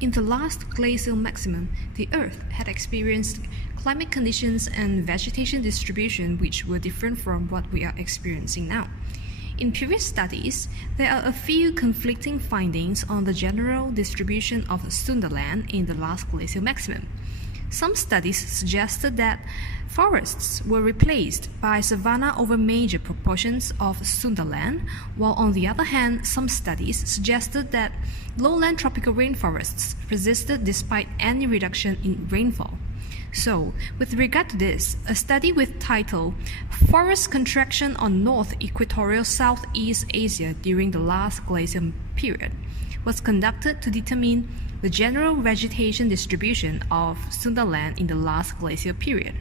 In the last glacial maximum, the Earth had experienced climate conditions and vegetation distribution which were different from what we are experiencing now. In previous studies, there are a few conflicting findings on the general distribution of Sundaland in the last glacial maximum. Some studies suggested that forests were replaced by savanna over major proportions of Sundaland, while on the other hand, some studies suggested that lowland tropical rainforests persisted despite any reduction in rainfall. So, with regard to this, a study with title Forest Contraction on North Equatorial Southeast Asia during the Last Glacial Period was conducted to determine the general vegetation distribution of Sundaland in the last glacial period.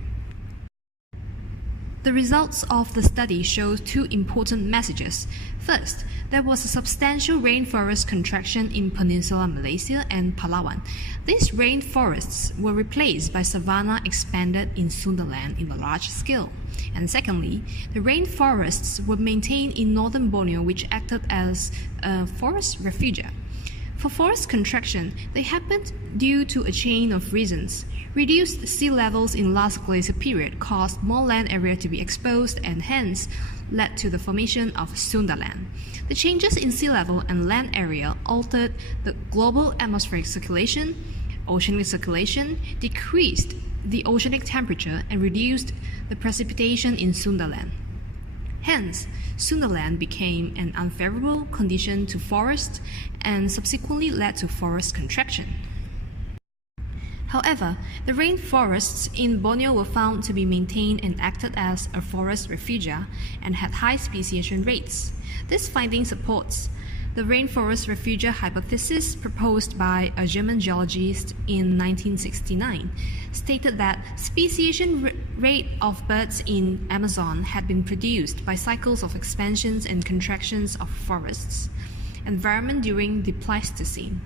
The results of the study show two important messages. First, there was a substantial rainforest contraction in Peninsular Malaysia and Palawan. These rainforests were replaced by savanna expanded in Sundaland in a large scale. And secondly, the rainforests were maintained in northern Borneo, which acted as a forest refuge. For forest contraction, they happened due to a chain of reasons. Reduced sea levels in last glacial period caused more land area to be exposed and hence led to the formation of Sundaland. The changes in sea level and land area altered the global atmospheric circulation, oceanic circulation, decreased the oceanic temperature, and reduced the precipitation in Sundaland. Hence, Sundaland became an unfavorable condition to forests and subsequently led to forest contraction. However, the rainforests in Borneo were found to be maintained and acted as a forest refuge and had high speciation rates. This finding supports the rainforest refuge hypothesis proposed by a German geologist in 1969, stated that speciation rate of birds in Amazon had been produced by cycles of expansions and contractions of forests environment during the Pleistocene.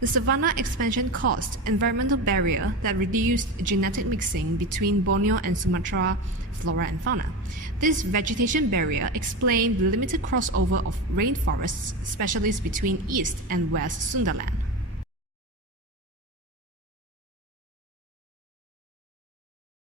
The savanna expansion caused environmental barrier that reduced genetic mixing between Borneo and Sumatra flora and fauna. This vegetation barrier explained the limited crossover of rainforests, especially between East and West Sundaland.